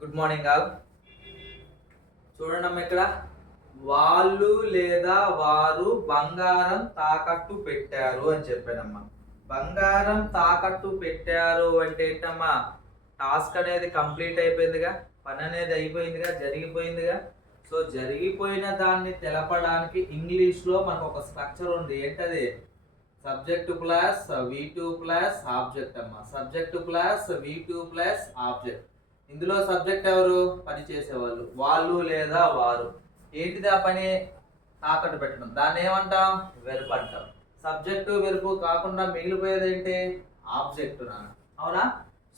Good morning all. చూడండి అమ్మ, ఇక్కడ వాళ్ళు లేదా వారు బంగారం తాకట్టు పెట్టారు అని చెప్పానమ్మా. బంగారం తాకట్టు పెట్టారు అంటే ఏంటమ్మా? టాస్క్ అనేది కంప్లీట్ అయిపోయిందిగా, పని అనేది అయిపోయిందిగా, జరిగిపోయిందిగా. సో జరిగిపోయిన దాన్ని తెలపడానికి ఇంగ్లీష్లో మనకు ఒక స్ట్రక్చర్ ఉంది. ఏంటది? Subject plus V2 plus object అమ్మా. Subject plus V2 plus object. ఇందులో సబ్జెక్ట్ ఎవరు? పని చేసేవాళ్ళు, వాళ్ళు లేదా వారు. ఏంటిది ఆ పని? తాకట్టు పెట్టడం. దాన్ని ఏమంటాం? వెర్బ్ అంటాం. సబ్జెక్టు వెర్బ్ కాకుండా మిగిలిపోయేది ఏంటి? ఆబ్జెక్ట్ నాన్న. అవునా?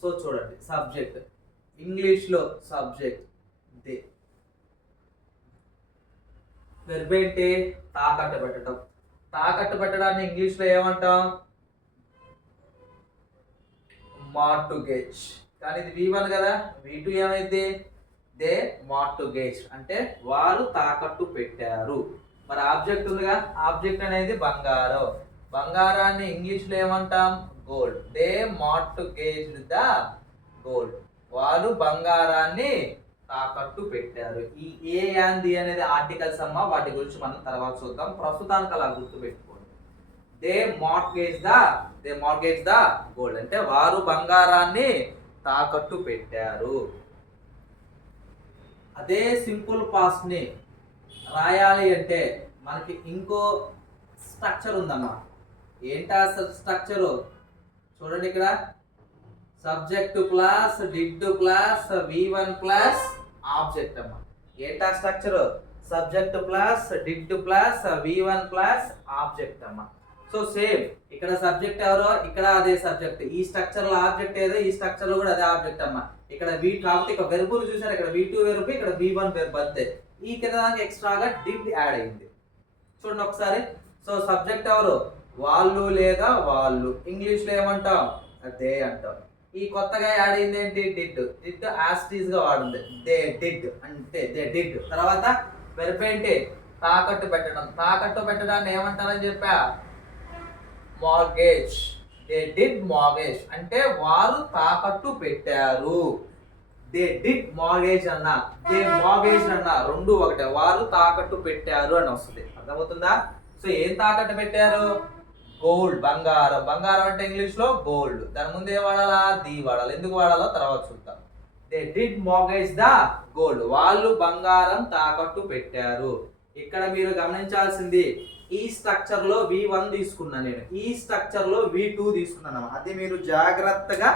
సో చూడండి, సబ్జెక్ట్ ఇంగ్లీష్లో సబ్జెక్ట్ దే. వెర్బ్ ఏంటి? తాకట్టు పెట్టడం. తాకట్టు పెట్టడాన్ని ఇంగ్లీష్లో ఏమంటాం? మార్టుగేజ్. కానీ ఇది V1 కదా, V2 ఏమైంది? దే మార్టుగేజ్ అంటే వారు తాకట్టు పెట్టారు. మరి ఆబ్జెక్ట్ ఉందిగా, ఆబ్జెక్ట్ అనేది బంగారం. బంగారాన్ని ఇంగ్లీష్లో ఏమంటాం? Gold. They mortgaged the gold. వారు బంగారాన్ని తాకట్టు పెట్టారు. ఈ ఏ అండ్ ది అనేది ఆర్టికల్స్ అమ్మా, వాటి గురించి మనం తర్వాత చూద్దాం. ప్రస్తుతానికి అలా గుర్తుపెట్టుకోండి. దే మార్గేజ్ ద గోల్డ్ అంటే వారు బంగారాన్ని తాకట్టు పెట్టారు. అదే సింపుల్ పాస్ట్ ని రాయాలి అంటే మనకి ఇంకో స్ట్రక్చర్ ఉందమ్మా. ఏంటా స్ట్రక్చరు? చూడండి, ఇక్కడ subject plus did plus V1 plus object అమ్మా. ఏంటా structure? Subject plus did plus V1 plus object అమ్మా. సో సేమ్ ఇక్కడ సబ్జెక్ట్ ఎవరో, ఇక్కడ అదే సబ్జెక్ట్. ఈ స్ట్రక్చర్ లో ఆబ్జెక్ట్ ఏదో, ఈ స్ట్రక్చర్ లో కూడా అదే ఆబ్జెక్ట్ అమ్మా. ఇక్కడ కాబట్టి ఇక్కడ వెర్బులు చూసారు, ఇక్కడ V2 వెర్బ్, ఇక్కడ V1 వెర్బ్ అంతే. ఈ కింద దానికి ఎక్స్ట్రాగా డిడ్ యాడ్ అయింది. చూడండి ఒకసారి. సో సబ్జెక్ట్ ఎవరు? వాళ్ళు లేదా వాళ్ళు. ఇంగ్లీష్ లో ఏమంటాం? దే అంటాం. ఈ కొత్తగా యాడ్ అయింది ఏంటి? డిడ్. డిడ్ యాస్టీస్ గా వాడుంది. దే డిడ్ అంటే దే డిడ్. తర్వాత వెర్బ్ ఏంటి? తాకట్టు పెట్టడం. తాకట్టు పెట్టడాన్ని ఏమంటారని చెప్పా? మార్గేజ్. దే డిడ్ మార్గేజ్ అంటే వారు తాకట్టు పెట్టారు. దే డిడ్ మార్గేజ్ అన్నా, దే మార్గేజ్ అన్నా రెండు ఒకటే. వారు తాకట్టు పెట్టారు అని వస్తుంది. అర్థమవుతుందా? సో ఏం తాకట్టు పెట్టారు? గోల్డ్, బంగారం. బంగారం అంటే ఇంగ్లీష్ లో గోల్డ్. దాని ముందు ఏం వాడాలా? ది వాడాలి. ఎందుకు వాడాలో తర్వాత చూద్దాం. They did mortgage the gold. వాళ్ళు బంగారం తాకట్టు పెట్టారు. ఇక్కడ మీరు గమనించాల్సింది, ఈ స్ట్రక్చర్ లో V1 తీసుకున్నా నేను, ఈ స్ట్రక్చర్ లో V2 తీసుకున్నాను. అది మీరు జాగ్రత్తగా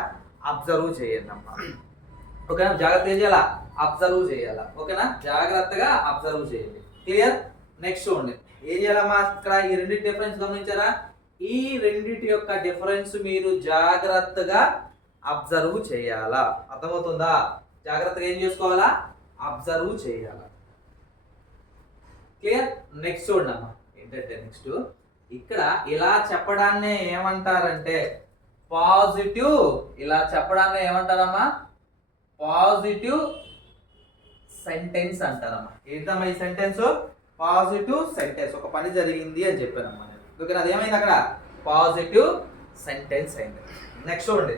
అబ్జర్వ్ చేయండి అమ్మా. ఓకేనా? జాగ్రత్తగా చేయాలా? అబ్జర్వ్ చేయాలా. ఓకేనా? జాగ్రత్తగా అబ్జర్వ్ చేయండి. క్లియర్? నెక్స్ట్ చూడండి, ఏం చేయాలమ్మా? ఇక్కడ ఈ రెండింటి డిఫరెన్స్ గమనించారా? ఈ రెండింటి యొక్క డిఫరెన్స్ మీరు జాగ్రత్తగా అబ్జర్వ్ చేయాలా. అర్థమవుతుందా? జాగ్రత్తగా ఏం చేసుకోవాలా? అబ్జర్వ్ చేయాలా. క్లియర్? నెక్స్ట్ చూడండి అమ్మా. ఏంటంటే నెక్స్ట్ ఇక్కడ ఇలా చెప్పడాన్ని ఏమంటారంటే పాజిటివ్. ఇలా చెప్పడాన్ని ఏమంటారమ్మా? Positive sentence అంటారమ్మా. ఏంటమ్మా ఈ సెంటెన్స్? Positive sentence. ఒక పని జరిగింది అని చెప్పానమ్మా నేను. ఓకే, అదేమైంది? అక్కడ పాజిటివ్ సెంటెన్స్ అయింది. నెక్స్ట్ చూడండి,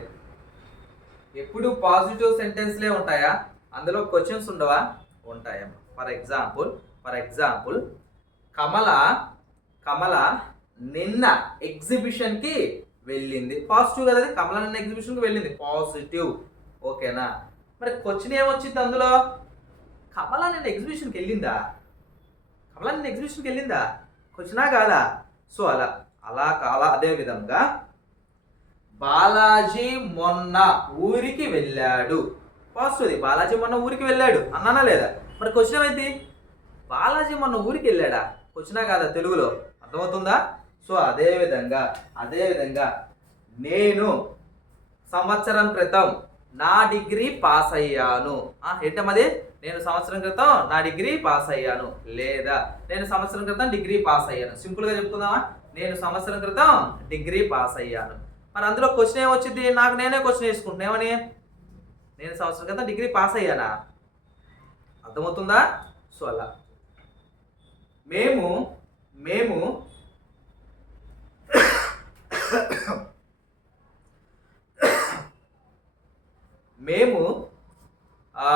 ఎప్పుడు పాజిటివ్ సెంటెన్స్లే ఉంటాయా? అందులో క్వశ్చన్స్ ఉండవా? ఉంటాయమ్మా. ఫర్ ఎగ్జాంపుల్ కమల నిన్న ఎగ్జిబిషన్ కి వెళ్ళింది. పాజిటివ్ కదా, కమల నిన్న ఎగ్జిబిషన్ కి వెళ్ళింది, పాజిటివ్. ఓకేనా? మరి క్వశ్చన్ ఏమొచ్చింది అందులో? కమల నిన్న ఎగ్జిబిషన్కి వెళ్ళిందా? కమల నిన్న ఎగ్జిబిషన్కి వెళ్ళిందా? క్వశ్చనా కాదా? సో అలా అదే విధంగా బాలాజీ మొన్న ఊరికి వెళ్ళాడు. పాజిటివ్. బాలాజీ మొన్న ఊరికి వెళ్ళాడు అన్నానా లేదా? మరి క్వశ్చన్ ఏమైంది? బాలాజీ మొన్న ఊరికి వెళ్ళాడా? క్వశ్చనా కాదా తెలుగులో? అర్థమవుతుందా? సో అదే విధంగా నేను సంవత్సరం క్రితం నా డిగ్రీ పాస్ అయ్యాను. ఏంటమ్మది? నేను సంవత్సరం క్రితం నా డిగ్రీ పాస్ అయ్యాను, లేదా నేను సంవత్సరం క్రితం డిగ్రీ పాస్ అయ్యాను. సింపుల్ గా చెప్తున్నావా? నేను సంవత్సరం క్రితం డిగ్రీ పాస్ అయ్యాను. మరి అందులో క్వశ్చన్ ఏమొచ్చింది? నాకు నేనే క్వశ్చన్ వేసుకుంటున్నా. ఏమని? నేను సంవత్సరం క్రితం డిగ్రీ పాస్ అయ్యానా? అర్థమవుతుందా? సో అలా మేము ఆ,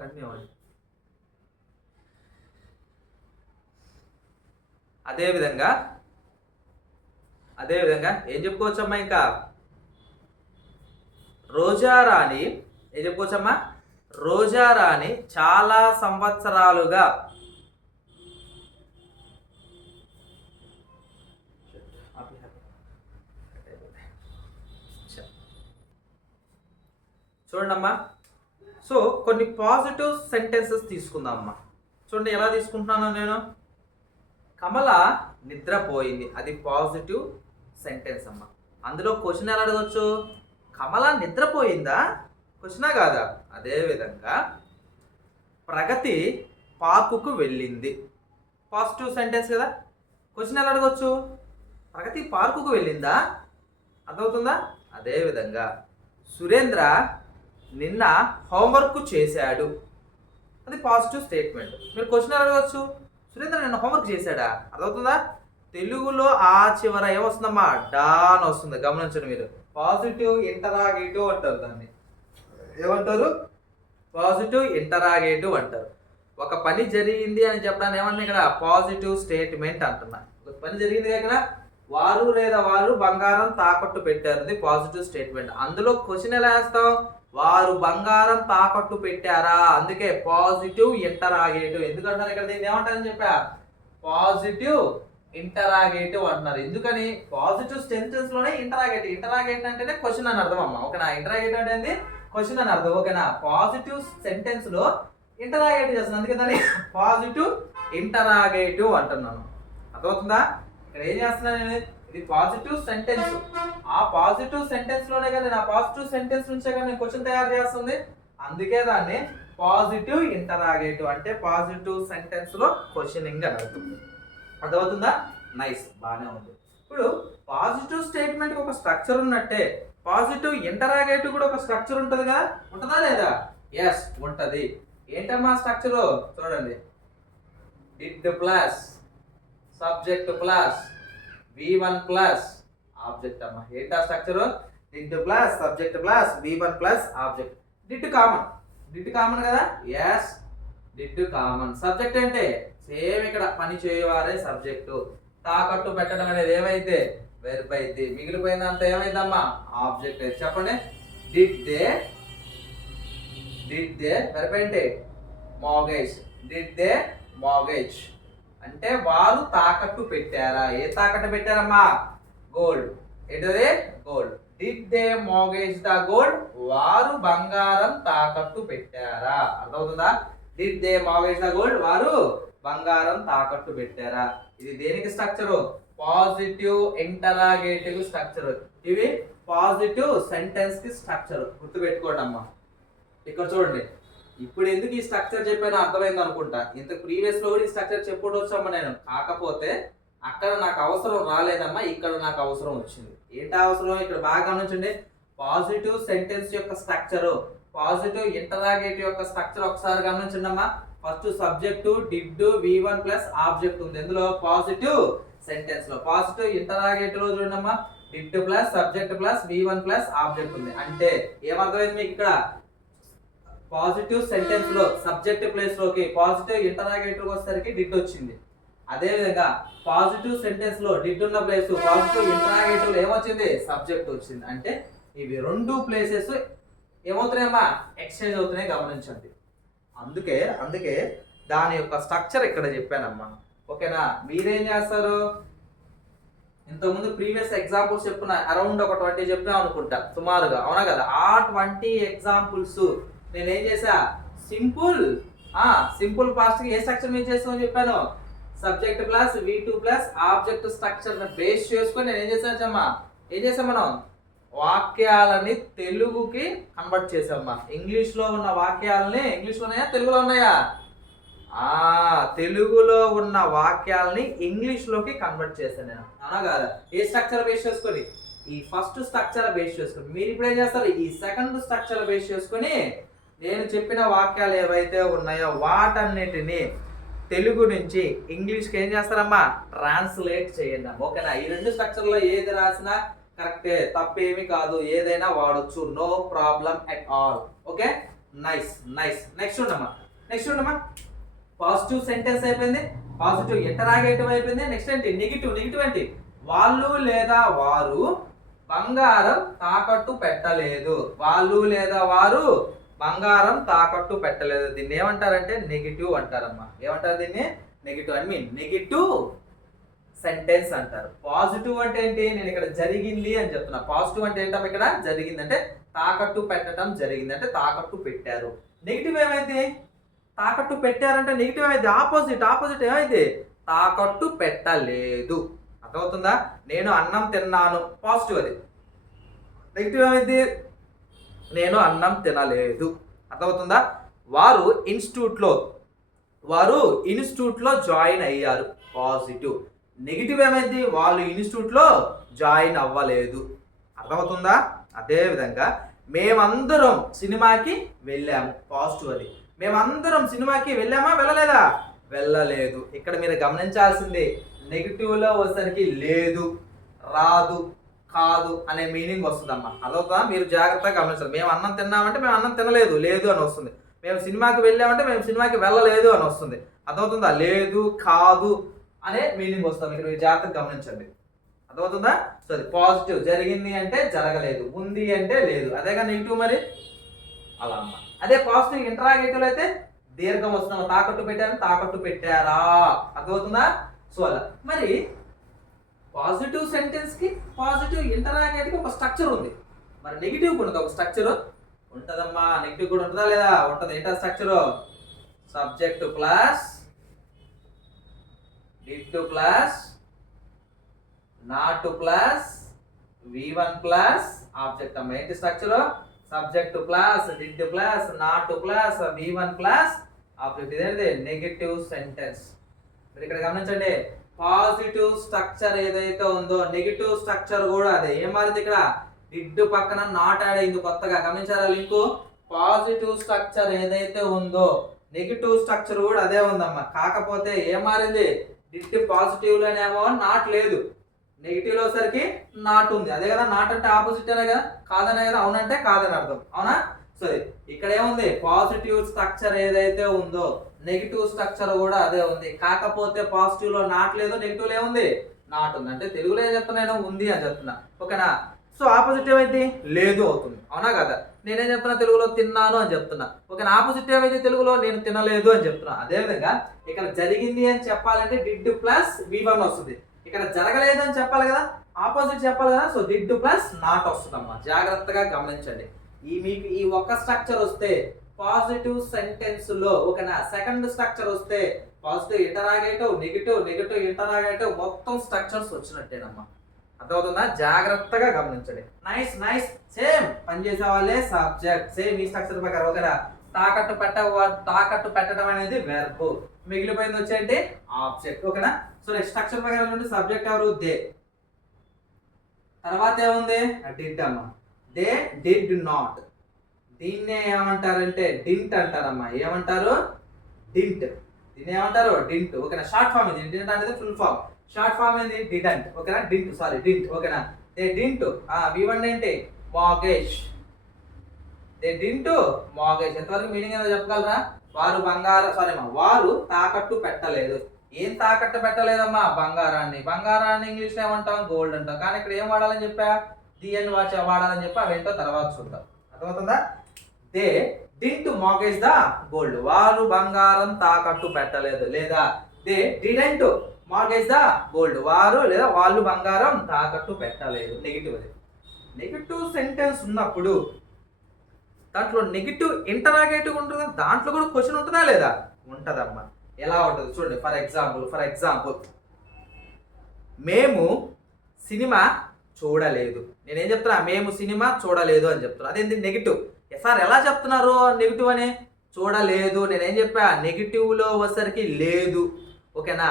కంటిన్యూ అవ్వండి. అదేవిధంగా ఏం చెప్పుకోవచ్చమ్మా ఇంకా రోజారాణి ఏం చెప్పుకోవచ్చమ్మా రోజారాణి చాలా సంవత్సరాలుగా చూడండమ్మా. సో కొన్ని పాజిటివ్ సెంటెన్సెస్ తీసుకుందామమ్మా. చూడండి ఎలా తీసుకుంటున్నాను నేను. కమల నిద్రపోయింది, అది పాజిటివ్ సెంటెన్స్ అమ్మా. అందులో క్వశ్చన్ ఎలా అడగచ్చు, కమల నిద్రపోయిందా, క్వశ్చనా కాదా? అదేవిధంగా ప్రగతి పార్కుకు వెళ్ళింది, పాజిటివ్ సెంటెన్స్ కదా. క్వశ్చన్ ఎలా అడగచ్చు, ప్రగతి పార్కుకు వెళ్ళిందా, అర్థమవుతుందా? అదేవిధంగా సురేంద్ర నిన్న హోంవర్క్ చేశాడు, అది పాజిటివ్ స్టేట్మెంట్. మీరు క్వశ్చన్ అడగవచ్చు, సురేంద్ర నిన్న హోంవర్క్ చేశాడా, అర్థమవుతుందా? తెలుగులో ఆ చివర ఏమొస్తుందమ్మా, డాన్ వస్తుంది. గమనించండి మీరు. పాజిటివ్ ఇంటరాగేటివ్ అంటారు దాన్ని. ఏమంటారు? పాజిటివ్ ఇంటరాగేటివ్ అంటారు. ఒక పని జరిగింది అని చెప్పడానికి ఏమన్నా ఇక్కడ పాజిటివ్ స్టేట్మెంట్ అంటున్నా. ఒక పని జరిగింది ఇక్కడ, వారు లేదా వారు బంగారం తాకట్టు పెట్టారు, అది పాజిటివ్ స్టేట్మెంట్. అందులో క్వశ్చన్ ఎలా వేస్తాం, వారు బంగారం తాకట్టు పెట్టారా, అందుకే పాజిటివ్ ఇంటరాగేటివ్. ఎందుకంటారు ఇక్కడ దీన్ని ఏమంటారని చెప్పా, పాజిటివ్ ఇంటరాగేటివ్ అంటున్నారు. ఎందుకని, పాజిటివ్ సెంటెన్స్ లోనే ఇంటరాగేటివ్ అంటేనే క్వశ్చన్ అని అర్థం అమ్మా. ఓకేనా? ఇంటరాగేటివ్ అంటే క్వశ్చన్ అని అర్థం. ఓకేనా? పాజిటివ్ సెంటెన్స్ లో ఇంటరాగేటివ్ చేస్తున్నాను, అందుకే దాన్ని పాజిటివ్ ఇంటరాగేటివ్ అంటున్నాను. అర్థమవుతుందా? ఇక్కడ ఏం చేస్తున్నాను నేను, ఇది పాజిటివ్ సెంటెన్స్. ఆ పాజిటివ్ సెంటెన్స్ లోనే కానీ ఆ పాజిటివ్ సెంటెన్స్ నుంచే కానీ క్వశ్చన్ తయారు చేస్తుంది. అందుకే దాన్ని పాజిటివ్ ఇంటరాగేటివ్ అంటే పాజిటివ్ సెంటెన్స్ లో క్వశ్చనింగ్ అని అడుగుతుంది. అర్థమవుతుందా? నైస్, బాగానే ఉంది. ఇప్పుడు పాజిటివ్ స్టేట్మెంట్ ఒక స్ట్రక్చర్ ఉన్నట్టే పాజిటివ్ ఇంటరాగేటివ్ కూడా ఒక స్ట్రక్చర్ ఉంటుంది కదా, ఉంటుందా లేదా? ఎస్, ఉంటది. ఏంటమ్మా స్ట్రక్చర్ చూడండి. Did plus subject plus V1 plus object అమ్మా. ఏంటా structure? Did plus subject plus V1 plus object. Did common కదా? Yes, did common. సబ్జెక్ట్ అంటే సేమ్ ఇక్కడ పని చేయవారే సబ్జెక్టు. తాకట్టు పెట్టడం అనేది ఏమైతే వెర్బ్ అయితే, మిగిలిపోయిందంతా ఏమైందమ్మా, ఆబ్జెక్ట్ అయితే. చెప్పండి. డిడ్ దే వెర్బ్ ఏంటి, మార్గేజ్. డిడ్ దే మార్గేజ్ అంటే వారు తాకట్టు పెట్టారా. ఏ తాకట్టు పెట్టారమ్మా, గోల్డ్. ఏంటది, gold. Did they mortgage the gold, వారు బంగారం తాకట్టు పెట్టారా. అర్థమవుతుందా? Did they mortgage the gold, వారు బంగారం తాకట్టు పెట్టారా. ఇది దేనికి స్ట్రక్చరు, పాజిటివ్ ఇంటరాగేటివ్ స్ట్రక్చర్. ఇవి పాజిటివ్ సెంటెన్స్ కి స్ట్రక్చర్. గుర్తుపెట్టుకోండి అమ్మా. ఇక్కడ చూడండి, ఇప్పుడు ఎందుకు ఈ స్ట్రక్చర్ చెప్పానో అర్థమైంది అనుకుంటా. ఇంత ప్రీవియస్ లో కూడా ఈ స్ట్రక్చర్ చెప్పుకోవచ్చమ్మా నేను. కాకపోతే అక్కడ నాకు అవసరం రాలేదమ్మా, ఇక్కడ నాకు అవసరం వచ్చింది. ఏంటి అవసరం, ఇక్కడ బాగా గమనించండి. పాజిటివ్ సెంటెన్స్ యొక్క స్ట్రక్చర్, పాజిటివ్ ఇంటరాగేటివ్ యొక్క స్ట్రక్చర్ ఒకసారి గమనించండి అమ్మా. First subject did V1 plus object ఉంది. ఎందులో, పాజిటివ్ సెంటెన్స్ లో. పాజిటివ్ ఇంటరాగేటివ్ లో చూడండి, did plus subject plus V1 plus object ఉంది. అంటే ఏమర్థమైంది మీకు, ఇక్కడ పాజిటివ్ సెంటెన్స్ లో సబ్జెక్ట్ ప్లేస్ లోకి పాజిటివ్ ఇంటరాగేటివ్ వచ్చేసరికి డిడ్ వచ్చింది. అదే విధంగా పాజిటివ్ సెంటెన్స్ లో డిడ్ ఉన్న ప్లేస్ పాజిటివ్ ఇంటరాగేటివ్ లో ఏమొచ్చింది, సబ్జెక్ట్ వచ్చింది. అంటే ఇవి రెండు ప్లేసెస్ ఏమవుతున్నాయమ్మా, ఎక్స్చేంజ్ అవుతున్నాయి. గమనించండి. అందుకే దాని యొక్క స్ట్రక్చర్ ఇక్కడ చెప్పానమ్మా. ఓకేనా? మీరేం చేస్తారు, ఇంతకుముందు ప్రీవియస్ ఎగ్జాంపుల్స్ చెప్పుకున్నా, అరౌండ్ ఒక 20 చెప్పినా అనుకుంటా సుమారుగా, అవునా కదా? ఆ 20 ఎగ్జాంపుల్స్ నేనేం చేసా, సింపుల్ పాస్ట్ కి ఏ స్ట్రక్చర్ మీద చేస్తామని చెప్పాను, subject plus V2 plus object structure base చేసుకొని నేను ఏం చేసాం మనం వాక్యాలని తెలుగుకి కన్వర్ట్ చేసామమ్మా. ఇంగ్లీష్ లో ఉన్న వాక్యాలని ఇంగ్లీష్ లో ఉన్నాయా, తెలుగులో ఉన్నాయా? తెలుగులో ఉన్న వాక్యాలని ఇంగ్లీష్ లోకి కన్వర్ట్ చేశాను నేను, అవునా కాదా? ఏ స్ట్రక్చర్ బేస్ చేసుకొని, ఈ ఫస్ట్ స్ట్రక్చర్ బేస్ చేసుకొని. మీరు ఇప్పుడు ఏం చేస్తారు, ఈ సెకండ్ స్ట్రక్చర్ బేస్ చేసుకొని నేను చెప్పిన వాక్యాలు ఏవైతే ఉన్నాయో వాటన్నిటిని తెలుగు నుంచి ఇంగ్లీష్కి ఏం చేస్తారమ్మా, ట్రాన్స్లేట్ చేయండి అమ్మా. ఓకేనా, ఈ రెండు స్ట్రక్చర్లో ఏది రాసినా కరెక్టే, తప్పేమి కాదు, ఏదైనా వాడొచ్చు, no problem at all. Okay, nice nice. Next ఉండమ్మా పాజిటివ్ సెంటెన్స్ అయిపోయింది, పాజిటివ్ ఇంటరాగేటివ్ అయిపోయింది. నెక్స్ట్ ఏంటి, నెగిటివ్ ఏంటి, వాళ్ళు లేదా వారు బంగారం తాకట్టు పెట్టలేదు, వాళ్ళు లేదా వారు బంగారం తాకట్టు పెట్టలేదు. దీన్ని ఏమంటారంటే నెగిటివ్ అంటారమ్మా. ఏమంటారు దీన్ని, negative. I mean negative sentence అంటారు. పాజిటివ్ అంటే ఏంటి, నేను ఇక్కడ జరిగింది అని చెప్తున్నా. పాజిటివ్ అంటే ఏంటమ్మా, ఇక్కడ జరిగింది అంటే తాకట్టు పెట్టడం జరిగింది, అంటే తాకట్టు పెట్టారు. నెగిటివ్ ఏమైంది, తాకట్టు పెట్టారంటే నెగిటివ్ ఏమైంది, ఆపోజిట్ ఏమైంది, తాకట్టు పెట్టలేదు. అర్థమవుతుందా, నేను అన్నం తిన్నాను, పాజిటివ్. అది నెగిటివ్ ఏమైంది, నేను అన్నం తినలేదు. అర్థమవుతుందా, వారు ఇన్స్టిట్యూట్లో జాయిన్ అయ్యారు, పాజిటివ్. నెగిటివ్ ఏమైంది, వాళ్ళు ఇన్స్టిట్యూట్లో జాయిన్ అవ్వలేదు. అర్థమవుతుందా. అదేవిధంగా మేమందరం సినిమాకి వెళ్ళాము, పాజిటివ్. అది మేమందరం సినిమాకి వెళ్ళామా, వెళ్ళలేదా, వెళ్ళలేదు. ఇక్కడ మీరు గమనించాల్సింది, నెగిటివ్లో వచ్చేసరికి లేదు, రాదు, కాదు అనే మీనింగ్ వస్తుందమ్మా. అదవుతుందా, మీరు జాగ్రత్తగా గమనించాలి. మేము అన్నం తిన్నామంటే మేము అన్నం తినలేదు, లేదు అని వస్తుంది. మేము సినిమాకి వెళ్ళామంటే మేము సినిమాకి వెళ్ళలేదు అని వస్తుంది. అర్థమవుతుందా, లేదు, కాదు అనే మీనింగ్ వస్తుంది. మీరు జాగ్రత్తగా గమనించండి. అర్థమవుతుందా. సో అది పాజిటివ్, జరిగింది అంటే జరగలేదు, ఉంది అంటే లేదు, అదేగా నెగిటివ్. మరి అలా అమ్మ. అదే పాజిటివ్ ఇంటరాగేటివ్ అయితే దీర్ఘం వస్తున్నాం, తాకట్టు పెట్టారని తాకట్టు పెట్టారా. అర్థమవుతుందా. సో అలా మరి పాజిటివ్ సెంటెన్స్ కి పాజిటివ్ ఇంటరాగేటివ్ ఒక స్ట్రక్చర్ ఉంది, మరి నెగిటివ్ కూడా ఒక స్ట్రక్చర్ ఉంటదమ్మా. నెగిటివ్ కూడా ఉంటుందా లేదా, ఉంటది. ఏంటా structure, subject plus did plus not plus V1 plus object అమ్మా. ఏంటి structure, subject plus did plus not plus V1 plus object. ఇదేంటి, నెగిటివ్ సెంటెన్స్. మీరు ఇక్కడ గమనించండి, పాజిటివ్ స్ట్రక్చర్ ఏదైతే ఉందో నెగిటివ్ స్ట్రక్చర్ కూడా అదే. ఏం మారింది ఇక్కడ, డిడ్ పక్కన నాట్ యాడ్ అయింది కొత్తగా. గమనించారా లింకు, పాజిటివ్ స్ట్రక్చర్ ఏదైతే ఉందో నెగిటివ్ స్ట్రక్చర్ కూడా అదే ఉందమ్మా. కాకపోతే ఏం మారింది, డిడ్ పాజిటివ్ లోనేమో నాట్ లేదు, నెగిటివ్ లో సరికి నాట్ ఉంది. అదే కదా, నాట్ అంటే ఆపోజిట్ అనే కదా, కాదనే కదా, అవునంటే కాదని అర్థం, అవునా. సో ఇక్కడ ఏముంది, పాజిటివ్ స్ట్రక్చర్ ఏదైతే ఉందో నెగిటివ్ స్ట్రక్చర్ కూడా అదే ఉంది. కాకపోతే పాజిటివ్ లో నాట్ లేదు, నెగిటివ్ లో ఏముంది, నాట్ ఉంది. అంటే తెలుగులో ఏం చెప్తున్నా, ఉంది అని చెప్తున్నా. ఓకేనా. సో ఆపోజిట్ ఏమైంది, లేదు అవుతుంది, అవునా కదా. నేనేం చెప్తున్నా, తెలుగులో తిన్నాను అని చెప్తున్నా. ఓకేనా. ఆపోజిట్ ఏమైంది, తెలుగులో నేను తినలేదు అని చెప్తున్నా. అదేవిధంగా ఇక్కడ జరిగింది అని చెప్పాలంటే డిడ్ ప్లస్ V1 వస్తుంది. ఇక్కడ జరగలేదు అని చెప్పాలి కదా, ఆపోజిట్ చెప్పాలి కదా. సో డిడ్ ప్లస్ నాట్ వస్తుందమ్మా. జాగ్రత్తగా గమనించండి. మీకు ఈ ఒక్క స్ట్రక్చర్ వస్తే పాజిటివ్ సెంటెన్స్ లో, ఓకేనా, సెకండ్ స్ట్రక్చర్ వస్తే పాజిటివ్ ఇంటరాగేటివ్, నెగిటివ్ ఇంటరాగేటివ్, మొత్తం స్ట్రక్చర్స్ వచ్చినట్టేనమ్మా. అర్థమవుతుందా. జాగ్రత్తగా గమనించండి. నైస్. సేమ్ పనిచేసే వాళ్ళే సబ్జెక్ట్, సేమ్ ఈ స్ట్రక్చర్ ప్రకారం. ఓకేనా. తాకట్టు పెట్టడం అనేది వెర్బ్, మిగిలిపోయింది వచ్చేంటి ఆబ్జెక్ట్. ఓకేనా. సో నెక్స్ట్ స్ట్రక్చర్ ప్రకారం నుండి సబ్జెక్ట్ ఎవరు, దే. తర్వాత ఏముంది, డిడ్ అమ్మా. They did not. దీన్నే ఏమంటారంటే డింట్ అంటారమ్మా. ఏమంటారు, డింట్. దీన్ని ఏమంటారు, డింట్. ఓకేనా. షార్ట్ ఫామ్ ఇది, డింట్ అనేది ఫుల్ ఫామ్. షార్ట్ ఫామ్ ఏంది, డిడంట్. ఓకేనా. డింట్. ఓకేనా. దే డింట్ V1 ఏంటి, మార్గేజ్. They didn't mortgage. ఎంతవరకు మీనింగ్ ఏదో చెప్పగలరా, వారు తాకట్టు పెట్టలేదు. ఏం తాకట్టు పెట్టలేదమ్మా, బంగారాన్ని ఇంగ్లీష్ లో ఏమంటాం, గోల్డ్ అంటాం. కానీ ఇక్కడ ఏం వాడాలని చెప్పా, దిఎన్ వాడాలని చెప్పి అవేంటో తర్వాత చూద్దాం. అర్థమవుతుందా. They didn't mortgage the gold. వారు బంగారం తాకట్టు పెట్టలేదు, లేదా they didn't mortgage the gold. వారు లేదా వాళ్ళు బంగారం తాకట్టు పెట్టలేదు. నెగిటివ్ సెంటెన్స్ ఉన్నప్పుడు దాంట్లో నెగిటివ్ ఇంటరాగేటివ్ ఉంటుంది, దాంట్లో కూడా క్వశ్చన్ ఉంటుందా లేదా, ఉంటదమ్మా. ఎలా ఉంటుంది చూడండి. ఫర్ ఎగ్జాంపుల్ మేము సినిమా చూడలేదు. నేనేం చెప్తున్నా, మేము సినిమా చూడలేదు అని చెప్తున్నా. అదేంటి, నెగిటివ్. సార్ ఎలా చెప్తున్నారు నెగిటివ్ అని, చూడలేదు. నేనేం చెప్పా, నెగిటివ్లో వచ్చేసరికి లేదు, ఓకేనా,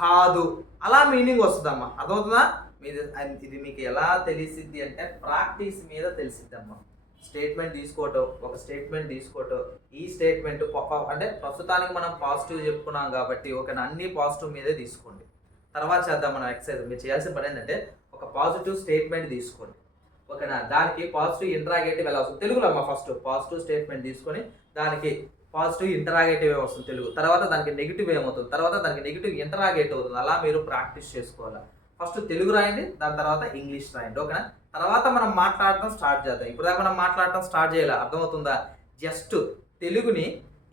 కాదు, అలా మీనింగ్ వస్తుందమ్మా. అర్థమవుతుందా. ఇది మీకు ఎలా తెలిసిద్ది అంటే ప్రాక్టీస్ మీద తెలిసిద్దమ్మా. స్టేట్మెంట్ తీసుకోవటం, ఒక స్టేట్మెంట్ తీసుకోవటం, ఈ స్టేట్మెంట్ అంటే ప్రస్తుతానికి మనం పాజిటివ్ చెప్పుకున్నాం కాబట్టి ఓకేనా, అన్ని పాజిటివ్ మీదే తీసుకోండి. తర్వాత చేద్దాం మనం ఎక్సర్సైజ్. మీరు చేయాల్సిన పని ఏంటంటే ఒక పాజిటివ్ స్టేట్మెంట్ తీసుకోండి ఓకేనా, దానికి పాజిటివ్ ఇంటరాగేటివ్ ఎలా వస్తుంది తెలుగులో అమ్మ. ఫస్ట్ పాజిటివ్ స్టేట్మెంట్ తీసుకొని దానికి పాజిటివ్ ఇంటరాగేటివ్ ఏమొస్తుంది తెలుగు, తర్వాత దానికి నెగిటివ్ ఏమవుతుంది, తర్వాత దానికి నెగిటివ్ ఇంటరాగేటివ్ అవుతుంది. అలా మీరు ప్రాక్టీస్ చేసుకోవాలి. ఫస్ట్ తెలుగు రాయండి, దాని తర్వాత ఇంగ్లీష్ రాయండి ఓకేనా. తర్వాత మనం మాట్లాడటం స్టార్ట్ చేద్దాం. ఇప్పుడు దాకా మనం మాట్లాడటం స్టార్ట్ చేయాలి, అర్థమవుతుందా? జస్ట్ తెలుగుని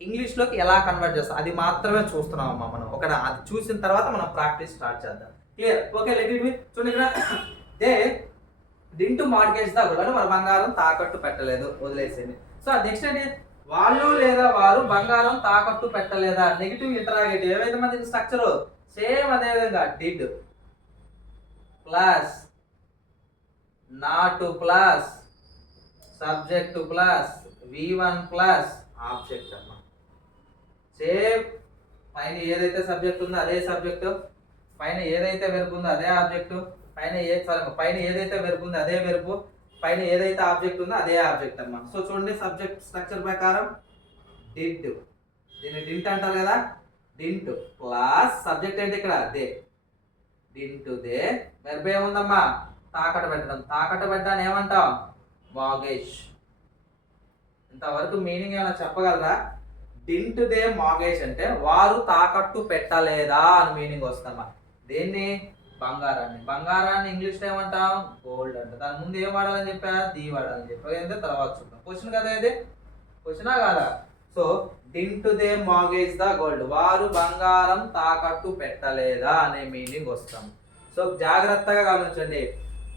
ఇంగ్లీష్లోకి ఎలా కన్వర్ట్ చేస్తాం అది మాత్రమే చూస్తున్నాం అమ్మా మనం ఓకేనా. అది చూసిన తర్వాత మనం ప్రాక్టీస్ స్టార్ట్ చేద్దాం. క్లియర్? ఓకే, లెట్ ఇట్ మీ. చూడండి ఇక్కడ they didn't mortgage the gold, మన బంగారం తాకట్టు పెట్టలేదు, వదిలేసేయండి. సో నెక్స్ట్ ఏంటి, వాళ్ళు లేదా వారు బంగారం తాకట్టు పెట్టలేదా, నెగిటివ్ ఇంటరాగేటివ్. ఏవైతే మనకి స్ట్రక్చర్ సేమ్ అదే విధంగా did plus not plus subject plus V1 plus object అన్న. సేమ్ పైన ఏదైతే సబ్జెక్ట్ ఉందో అదే సబ్జెక్టు, పైన ఏదైతే వెర్బ్ ఉందో అదే ఆబ్జెక్టు, పైన ఏదైతే వెర్బ్ ఉందో అదే వెర్బు, పైన ఏదైతే ఆబ్జెక్ట్ ఉందో అదే ఆబ్జెక్ట్ అమ్మా. సో చూడండి సబ్జెక్ట్ స్ట్రక్చర్ ప్రకారం డిడ్, దీన్ని డింట్ అంటారు కదా, డింట్ ప్లస్ సబ్జెక్ట్ ఏంటి ఇక్కడ దే, డింట్ దే, వెర్బ్ ఏముందమ్మా తాకట్టు పెట్టడం, తాకట్టు పెట్టడాన్ని ఏమంటాం మార్గేజ్. ఇంతవరకు మీనింగ్ ఏమైనా చెప్పగలరా? డింట్ దే మార్గేజ్ అంటే వారు తాకట్టు పెట్టలేదా అని మీనింగ్ వస్తుందమ్మా. దేన్ని? బంగారాన్ని. బంగారాన్ని ఇంగ్లీష్లో ఏమంటాం గోల్డ్ అంటే. దాని ముందు ఏం వాడాలని చెప్పా, ది వాడాలని చెప్పా. ఏంటంటే తర్వాత చూద్దాం. క్వశ్చన్ కదా ఇది, క్వశ్చనా కాదా? So didn't they mortgage the gold, వారు బంగారం తాకట్టు పెట్టలేదా అనే మీనింగ్ వస్తాం. సో జాగ్రత్తగా గమనించండి.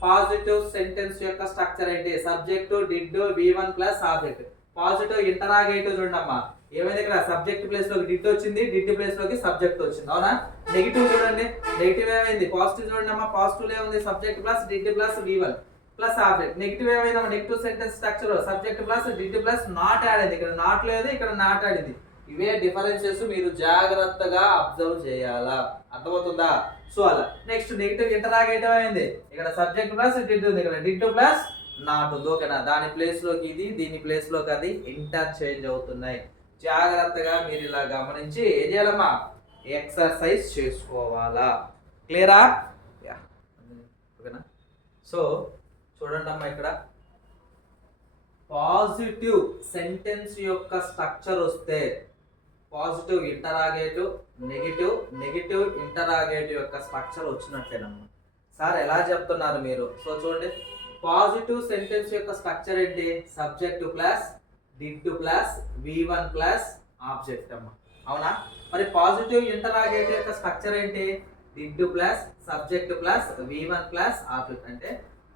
పాజిటివ్ సెంటెన్స్ యొక్క స్ట్రక్చర్ ఏంటి, subject did V1 plus object. Positive interrogative చూడండి అమ్మా, ఏమైంది ఇక్కడ సబ్జెక్ట్ ప్లేస్ లోకి డిడ్ వచ్చింది, డిడ్ ప్లేస్ లోకి సబ్జెక్ట్ వచ్చింది, అవునా. నెగిటివ్ చూడండి, నెగిటివ్ ఏమైంది, పాజిటివ్ చూడండి అమ్మా, పాజిటివ్ ఏముంది subject plus did plus V1 plus object. Negative ఏమైందమ్మా, negative sentence structure subject plus did plus not add అయింది, ఇక్కడ నాట్ లేదు, ఇక్కడ నాట్ ఆడింది. ఇవే డిఫరెన్సెస్ మీరు జాగ్రత్తగా అబ్జర్వ్ చేయాలా, అర్థమవుతుందా? సో అలా నెక్స్ట్ నెగిటివ్ ఇంటరాగేటివ్ అయింది, ఇక్కడ సబ్జెక్ట్ ప్లస్ డిడ్ ఉంది, ఇక్కడ డిడ్ ప్లస్ నాట్ ఉంది ఓకేనా. దాని ప్లేస్ లోకి ఇది, దీని ప్లేస్ లోకి అది ఇంటర్చేంజ్ అవుతున్నాయి. జాగ్రత్తగా మీరు ఇలా గమనించి ఏం చేయాలమ్మా, ఎక్సర్సైజ్ చేసుకోవాలా. క్లియరా? ఓకేనా. సో చూడండి అమ్మా, ఇక్కడ పాజిటివ్ సెంటెన్స్ యొక్క స్ట్రక్చర్ వస్తే పాజిటివ్ ఇంటరాగేటివ్, నెగిటివ్ ఇంటరాగేటివ్ యొక్క స్ట్రక్చర్ వచ్చినట్టేనమ్మా. సార్ ఎలా చెప్తున్నారు మీరు? సో చూడండి, పాజిటివ్ సెంటెన్స్ యొక్క స్ట్రక్చర్ ఏంటి, subject plus did plus V1 plus object అమ్మా, అవునా. మరి పాజిటివ్ ఇంటరాగేటివ్ యొక్క స్ట్రక్చర్ ఏంటి, did plus subject plus V1 plus object. అంటే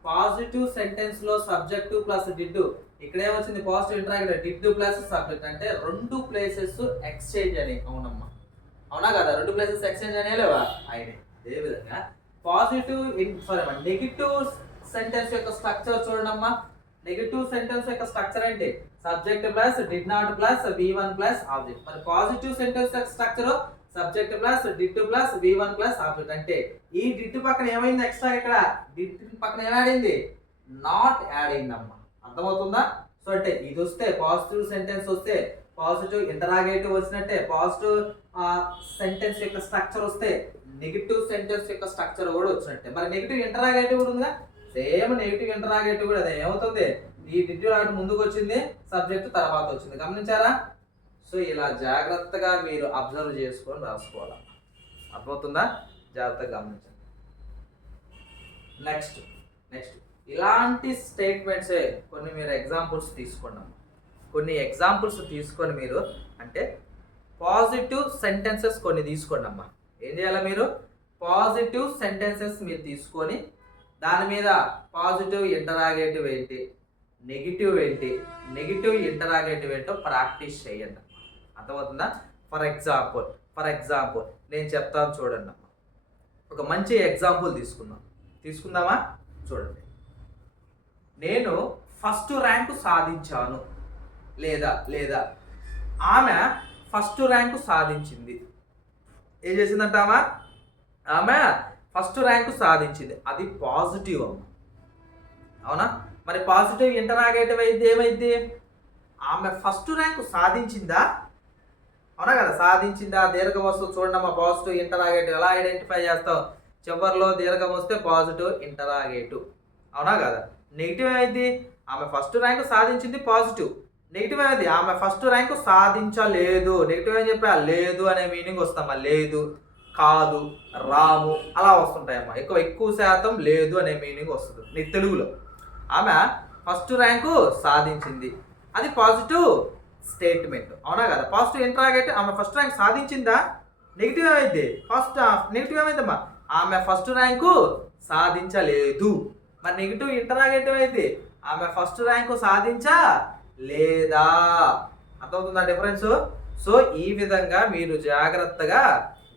పాజిటివ్ సెంటెన్స్ లో సబ్జెక్ట్ ప్లస్ డిడ్, ఇక్కడ ఏమొచ్చింది positive interrogative did plus subject, అంటే రెండు ప్లేసెస్ ఎక్స్చేంజ్ అని, అవునమ్మా అవునా కదా, రెండు ప్లేసెస్ ఎక్స్చేంజ్ అనే లేవా అయినాయి. అదే విధంగా పాజిటివ్ నెగిటివ్ సెంటెన్స్ యొక్క స్ట్రక్చర్ చూడమ్మా. నెగిటివ్ సెంటెన్స్ యొక్క స్ట్రక్చర్ ఏంటి, subject plus did not plus V1 plus object. మరి పాజిటివ్ సెంటెన్స్ యొక్క structure subject plus did plus V1 plus object. అంటే ఈ డిడ్ పక్కన ఏమైంది ఎక్స్ట్రా, ఇక్కడ డిడ్ పక్కన ఏం యాడ్ అయింది, నాట్ యాడ్ అయిందమ్మా, అర్థమవుతుందా? సో అంటే ఇది వస్తే పాజిటివ్ సెంటెన్స్ వస్తే, పాజిటివ్ ఇంటరాగేటివ్ వచ్చినట్టే, పాజిటివ్ సెంటెన్స్ యొక్క స్ట్రక్చర్ వస్తే నెగిటివ్ సెంటెన్స్ యొక్క స్ట్రక్చర్ కూడా వచ్చినట్టే. మరి నెగిటివ్ ఇంటరాగేటివ్ కూడా ఉందిగా, సేమ్ నెగిటివ్ ఇంటరాగేటివ్ కూడా అదే ఏమవుతుంది, ఈ డిడ్ నాట్ ముందుకు వచ్చింది, సబ్జెక్ట్ తర్వాత వచ్చింది, గమనించారా? సో ఇలా జాగ్రత్తగా మీరు అబ్జర్వ్ చేసుకొని రాసుకోవాలి, అర్థమవుతుందా? జాగ్రత్తగా గమనించండి. నెక్స్ట్ ఇలాంటి స్టేట్మెంట్సే కొన్ని మీరు ఎగ్జాంపుల్స్ తీసుకోండి. కొన్ని ఎగ్జాంపుల్స్ తీసుకొని మీరు అంటే పాజిటివ్ సెంటెన్సెస్ కొన్ని తీసుకోండి అమ్మా. ఏం చేయాలి మీరు, పాజిటివ్ సెంటెన్సెస్ మీరు తీసుకొని దాని మీద పాజిటివ్ ఇంటరాగేటివ్ ఏంటి, నెగిటివ్ ఏంటి, నెగిటివ్ ఇంటరాగేటివ్ ఏంటో ప్రాక్టీస్ చేయండి, అర్థమవుతుందా? ఫర్ ఎగ్జాంపుల్ నేను చెప్తాను చూడండి అమ్మా. ఒక మంచి ఎగ్జాంపుల్ తీసుకుందామా? చూడండి, నేను ఫస్ట్ ర్యాంకు సాధించాను, లేదా ఆమె ఫస్ట్ ర్యాంకు సాధించింది. ఏం చేసిందంటామా, ఆమె ఫస్ట్ ర్యాంకు సాధించింది, అది పాజిటివ్ అమ్మ, అవునా. మరి పాజిటివ్ ఇంటరాగేటివ్ అయితే ఏమైంది? ఆమె ఫస్ట్ ర్యాంకు సాధించిందా? అవునా కదా, సాధించిందా? దీర్ఘం వస్తుంది చూడండి అమ్మా. పాజిటివ్ ఇంటరాగేటివ్ ఎలా ఐడెంటిఫై చేస్తావు? చివరిలో దీర్ఘం వస్తే పాజిటివ్ ఇంటరాగేటివ్. అవునా కదా. నెగిటివ్ ఏమైంది? ఆమె ఫస్ట్ ర్యాంకు సాధించింది పాజిటివ్. నెగిటివ్ ఏమైంది? ఆమె ఫస్ట్ ర్యాంకు సాధించలేదు. నెగిటివ్ ఏం చెప్పా? లేదు అనే మీనింగ్ వస్తామా. లేదు, కాదు, రాము అలా వస్తుంటాయమ్మా. ఎక్కువ శాతం లేదు అనే మీనింగ్ వస్తుంది నీకు తెలుగులో. ఆమె ఫస్ట్ ర్యాంకు సాధించింది, అది పాజిటివ్ స్టేట్మెంట్. అవునా కదా. పాజిటివ్ ఇంటరాగేటివ్ ఆమె ఫస్ట్ ర్యాంక్ సాధించిందా? నెగిటివ్ ఏమైంది? నెగిటివ్ ఏమైందమ్మా? ఆమె ఫస్ట్ ర్యాంకు సాధించలేదు. మరి నెగిటివ్ ఇంటరాగేటివ్ అయితే ఆమె ఫస్ట్ ర్యాంకు సాధించలేదా? అర్థమవుతుందా డిఫరెన్స్? సో ఈ విధంగా మీరు జాగ్రత్తగా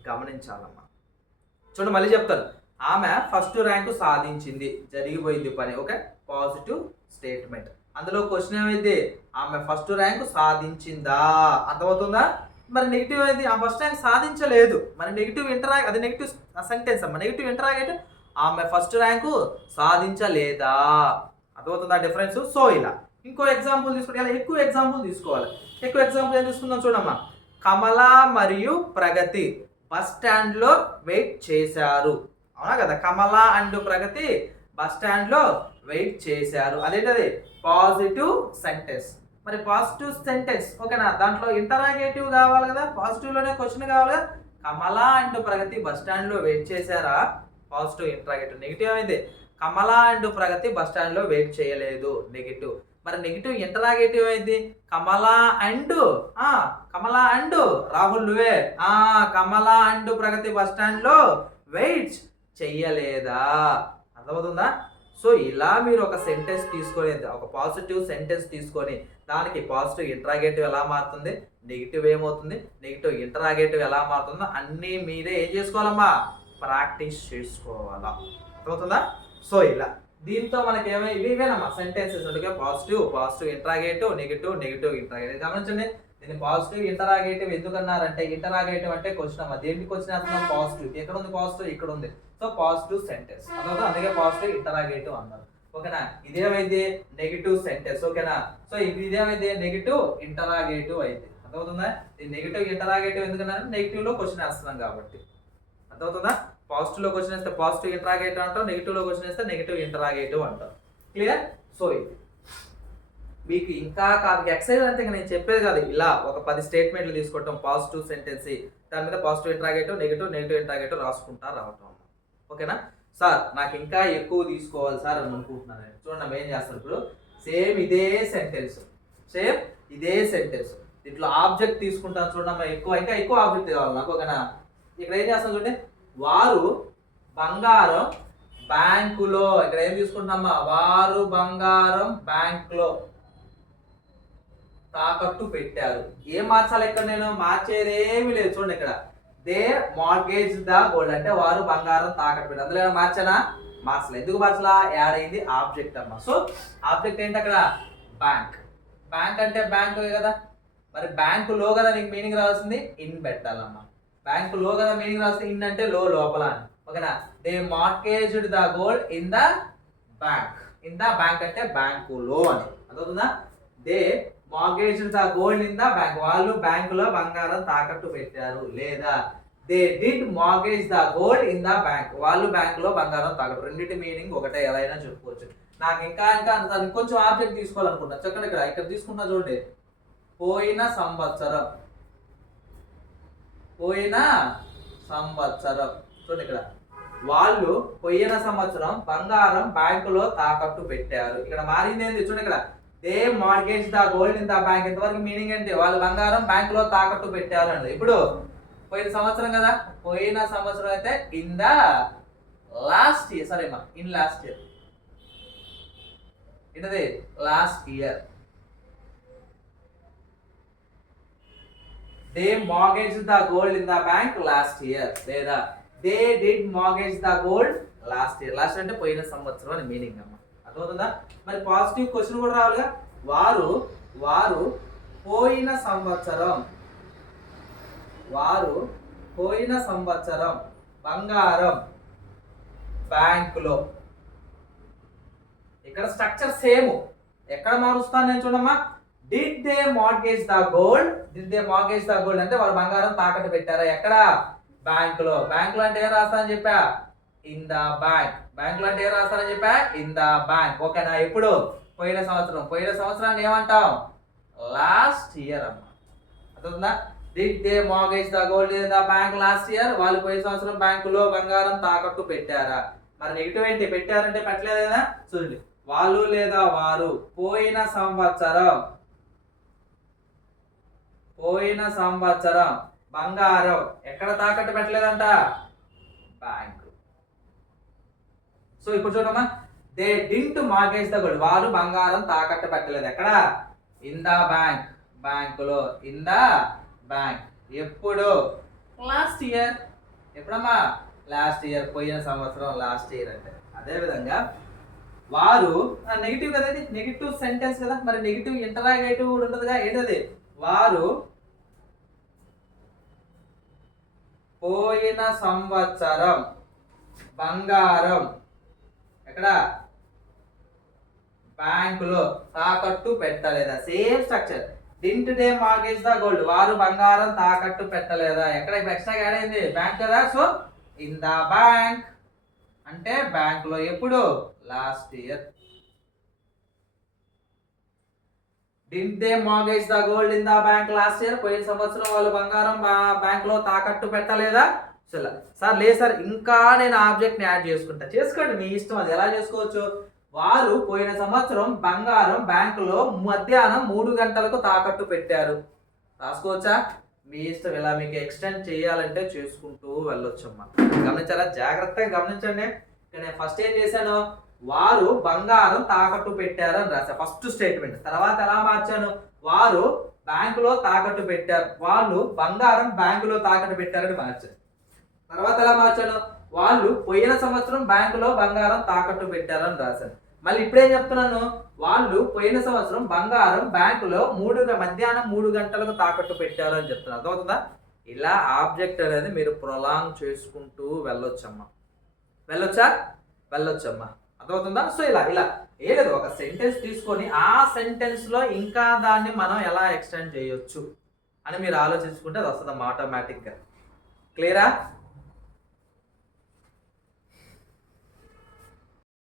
గమనించాలమ్మా. చూడండి మళ్ళీ చెప్తాను. ఆమె ఫస్ట్ ర్యాంకు సాధించింది, జరిగిపోయింది పని. Okay, positive statement. అందులో క్వశ్చన్ ఏమైంది? ఆమె ఫస్ట్ ర్యాంకు సాధించిందా? అర్థమవుతుందా? మరి నెగిటివ్ అయితే ఆ ఫస్ట్ ర్యాంక్ సాధించలేదు. మరి నెగిటివ్ అది నెగిటివ్ సెంటెన్స్ అమ్మ. నెగిటివ్ ఇంటరాగేటివ్ ఆమె ఫస్ట్ ర్యాంకు సాధించలేదా? అర్థమవుతుందా డిఫరెన్స్? సో ఇలా ఇంకో ఎగ్జాంపుల్ తీసుకుంటే ఇలా ఎక్కువ ఎగ్జాంపుల్ తీసుకోవాలి. ఎక్కువ ఎగ్జాంపుల్ ఏం తీసుకుందాం చూడమ్మా. కమల మరియు ప్రగతి బస్ స్టాండ్ లో వెయిట్ చేశారు. అవునా కదా. కమల అండ్ ప్రగతి బస్ స్టాండ్ లో వెయిట్ చేశారు. అదేంటది? Positive sentence. మరి పాజిటివ్ సెంటెన్స్ ఓకేనా. దాంట్లో ఇంటరాగేటివ్ కావాలి కదా, పాజిటివ్ లోనే క్వశ్చన్ కావాలి కదా. కమల అండ్ ప్రగతి బస్ స్టాండ్ లో వెయిట్ చేశారా? Positive interrogative. నెగిటివ్ అయితే కమల అండ్ ప్రగతి బస్ స్టాండ్ లో వెయిట్ చేయలేదు. నెగిటివ్. మరి నెగిటివ్ ఇంటరాగేటివ్ అయింది కమల అండ్ రాహుల్ నువ్వే కమల అండ్ ప్రగతి బస్ స్టాండ్ లో వెయిట్ చెయ్యలేదా? అర్థమవుతుందా? సో ఇలా మీరు ఒక సెంటెన్స్ తీసుకొని, ఒక పాజిటివ్ సెంటెన్స్ తీసుకొని దానికి పాజిటివ్ ఇంటరాగేటివ్ ఎలా మారుతుంది, నెగిటివ్ ఏమవుతుంది, నెగిటివ్ ఇంటరాగేటివ్ ఎలా మారుతుందో అన్నీ మీరే ఏం చేసుకోవాలమ్మా? ప్రాక్టీస్ చేసుకోవాలా. అర్థమవుతుందా? సో ఇలా దీంతో మనకి ఇవేనమ్మా సెంటెన్సెస్ ఉంటాయి. Positive interrogative, negative interrogative. గమనించండి, దీన్ని పాజిటివ్ ఇంటరాగేటివ్ ఎందుకన్నారంటే, ఇంటరాగేటివ్ అంటే క్వశ్చన్ అమ్మా. దేనికి క్వశ్చన్ వేస్తున్నాం? పాజిటివ్. ఎక్కడ ఉంది పాజిటివ్? ఇక్కడ ఉంది. సో పాజిటివ్ సెంటెన్స్ అన్నమాట. అందుకే పాజిటివ్ ఇంటరాగేటివ్ అన్నారు. ఓకేనా. ఇదేమైంది? Negative sentence. ఓకేనా. సో ఇదేమైంది? నెగిటివ్ ఇంటరాగేటివ్ అయితే. అర్థమవుతుందా? ఈ నెగిటివ్ ఇంటరాగేటివ్ ఎందుకన్నా నెగిటివ్ లో క్వశ్చన్ వేస్తున్నాం కాబట్టి. అర్థమవుతుందా? పాజిటివ్ లో క్వశ్చన్ వేస్తే పాజిటివ్ ఇంటరాగేటివ్ అంటాం, నెగిటివ్ లో క్వశ్చన్ వేస్తే నెగిటివ్ ఇంటరాగేటివ్ అంటాం. క్లియర్? సో ఇది మీకు ఇంకా కాదు ఎక్సైజ్ అంతే నేను చెప్పేది కాదు. ఇలా ఒక 10 స్టేట్మెంట్లు తీసుకోవటం, పాజిటివ్ సెంటెన్స్, దాని మీద పాజిటివ్ ఇంటరాగేటివ్, నెగిటివ్ ఇంటరాగేటివ్ రాసుకుంటా రావటం. ఓకేనా సార్. నాకు ఇంకా ఎక్కువ తీసుకోవాలి సార్ అని అనుకుంటున్నాను నేను. చూడండి ఏం చేస్తాను ఇప్పుడు. సేమ్ ఇదే సెంటెన్స్ దీంట్లో ఆబ్జెక్ట్ తీసుకుంటాను చూడమ్మా. ఇంకా ఎక్కువ ఆబ్జెక్ట్ కావాలి నాకు. ఓకేనా. ఇక్కడ ఏం చేస్తాను చూడండి. వారు బంగారం బ్యాంకులో, ఇక్కడ ఏం తీసుకుంటున్నామా? వారు బంగారం బ్యాంకులో తాకట్టు పెట్టారు. ఏం మార్చాలి ఇక్కడ? నేను మార్చేది ఏమీ లేదు. చూడండి ఇక్కడ దే మార్గేజ్ ద గోల్డ్ అంటే వారు బంగారం తాకట్టు పెట్టారు. అందులో మార్చానా? మార్చలే. ఎందుకు మార్చలా? యాడ్ అయింది ఆబ్జెక్ట్ అమ్మా. సో ఆబ్జెక్ట్ ఏంటి అక్కడ? బ్యాంక్. బ్యాంక్ అంటే బ్యాంకు కదా. మరి బ్యాంకులో కదా నీకు మీనింగ్ రావాల్సింది. ఇన్ పెట్టాలమ్మా. బ్యాంకులో కదా మీనింగ్ రాస్తే ఇన్ అంటే లోపల అని. ఓకేనా. They mortgaged the gold in the bank. In the bank అంటే బ్యాంకులో అని. అర్థమవుతుందా? They mortgaged the gold in the bank. వాళ్ళు బ్యాంకులో బంగారం తాకట్టు పెట్టారు. లేదా they did mortgage the gold in the bank. వాళ్ళు బ్యాంకులో బంగారం తాకట్టు. రెండింటి మీనింగ్ ఒకటే, ఎలా అయినా చెప్పుకోవచ్చు. నాకు ఇంకా కొంచెం ఆబ్జెక్ట్ తీసుకోవాలనుకుంటా. చక్కగా ఇక్కడ తీసుకున్నా చూడండి. పోయిన సంవత్సరం చూడండి ఇక్కడ వాళ్ళు పోయిన సంవత్సరం బంగారం బ్యాంకులో తాకట్టు పెట్టారు. ఇక్కడ మారింది ఏంటి? చూడండి ఇక్కడ they mortgage the gold in the bank. ఇంతవరకు మీనింగ్ ఏంటి? వాళ్ళు బంగారం బ్యాంకులో తాకట్టు పెట్టారు అండి. ఇప్పుడు పోయిన సంవత్సరం కదా, పోయిన సంవత్సరం అయితే ఇన్ ద లాస్ట్ ఇయర్. సరేమా, ఇన్ లాస్ట్ ఇయర్. ఏంటది? Last year. They mortgage the gold in the bank last year. లేదా they did mortgage the gold last year. Last అంటే పోయిన సంవత్సరం అని మీనింగ్ అమ్మా. అర్థమవుతుందా? మరి పాజిటివ్ క్వశ్చన్ కూడా రావాలిగా. వారు పోయిన సంవత్సరం బంగారం బ్యాంకులో ఇక్కడ స్ట్రక్చర్ సేమ్. ఎక్కడ మారుస్తాను నేను చూడమ్మా. Did they mortgage the gold. Did they mortgage the gold అంటే వాళ్ళు బంగారం తాకట్టు పెట్టారా? ఎక్కడ? బ్యాంకులో. బ్యాంకులో అంటే ఏం రాస్తానని చెప్పా? In the bank. బ్యాంకులో అంటే ఏం రాస్తానని చెప్పా? In the bank. ఓకేనా? ఎప్పుడు? పోయిన సంవత్సరం. పోయిన సంవత్సరాన్ని ఏమంటాం? లాస్ట్ ఇయర్ అమ్మా. అర్థమవుతుందా? Did they mortgage the gold in the bank last year. వాళ్ళు పోయిన సంవత్సరం బ్యాంకులో బంగారం తాకట్టు పెట్టారా? మరి నెగిటివ్ ఏంటి? పెట్టారంటే పెట్టలేదు కదా. చూడండి, వాళ్ళు లేదా వారు పోయిన సంవత్సరం బంగారం ఎక్కడ తాకట్టు పెట్టలేదంట? బ్యాంకు. సో ఇప్పుడు చూడమ్మా, they didn't mortgage the gold. వారు బంగారం తాకట్టు పెట్టలేదు. ఎక్కడ? In the bank. బ్యాంకులో. In the bank. ఎప్పుడు? Last year. ఎప్పుడమ్మా? Last year. పోయిన సంవత్సరం లాస్ట్ ఇయర్ అంటే. అదే విధంగా వారు నెగిటివ్ కదా, ఇది నెగిటివ్ సెంటెన్స్ కదా. మరి నెగిటివ్ ఇంటరాగేటివ్ కూడా ఉంటుందిగా. ఏంటది? వారు పోయిన సంవత్సరం బంగారం ఎక్కడ? బ్యాంకులో తాకట్టు పెట్టలేదా? Same structure. Didn't they mortgage the gold. వారు బంగారం తాకట్టు పెట్టలేదా? ఎక్కడ? ఎక్స్ట్రా యాడ్ అయింది బ్యాంక్ కదా. సో ఇన్ ద బ్యాంక్ అంటే బ్యాంక్ లో. ఎప్పుడు? Last year. Didn't they mortgage the gold in the bank last year. పోయిన సంవత్సరం వాళ్ళు బంగారం బ్యాంక్ లో తాకట్టు పెట్టలేదా? సార్ లేదు సార్, ఇంకా నేను ఆబ్జెక్ట్ ని యాడ్ చేసుకుంటా. చేసుకోండి, మీ ఇష్టం. అది ఎలా చేసుకోవచ్చు? వారు పోయిన సంవత్సరం బంగారం బ్యాంకులో మధ్యాహ్నం 3 గంటలకు తాకట్టు పెట్టారు. రాసుకోవచ్చా? మీ ఇష్టం. ఇలా మీకు ఎక్స్టెండ్ చేయాలంటే చేసుకుంటూ వెళ్ళొచ్చమ్మా. గమనించారా? జాగ్రత్తగా గమనించండి. నేను ఫస్ట్ ఏం చేశాను? వారు బంగారం తాకట్టు పెట్టారు అని రాశా, ఫస్ట్ స్టేట్మెంట్. తర్వాత ఎలా మార్చాను? వారు బ్యాంకులో తాకట్టు పెట్టారు. వాళ్ళు బంగారం బ్యాంకులో తాకట్టు పెట్టారని మార్చాను. తర్వాత ఎలా మార్చాను? వాళ్ళు పోయిన సంవత్సరం బ్యాంకులో బంగారం తాకట్టు పెట్టారని రాశాను. మళ్ళీ ఇప్పుడేం చెప్తున్నాను? వాళ్ళు పోయిన సంవత్సరం బంగారం బ్యాంకులో మధ్యాహ్నం 3 గంటలకు తాకట్టు పెట్టారు అని చెప్తున్నారు. అర్థమవుతుందా? ఇలా ఆబ్జెక్ట్ అనేది మీరు ప్రొలాంగ్ చేసుకుంటూ వెళ్ళొచ్చమ్మా. వెళ్ళొచ్చమ్మా. అర్థమవుతుందా? సో ఇలా ఏలేదు, ఒక సెంటెన్స్ తీసుకొని ఆ సెంటెన్స్ లో ఇంకా దాన్ని మనం ఎలా ఎక్స్టెండ్ చేయొచ్చు అని మీరు ఆలోచించుకుంటే అది వస్తుంది ఆటోమేటిక్గా. క్లియరా?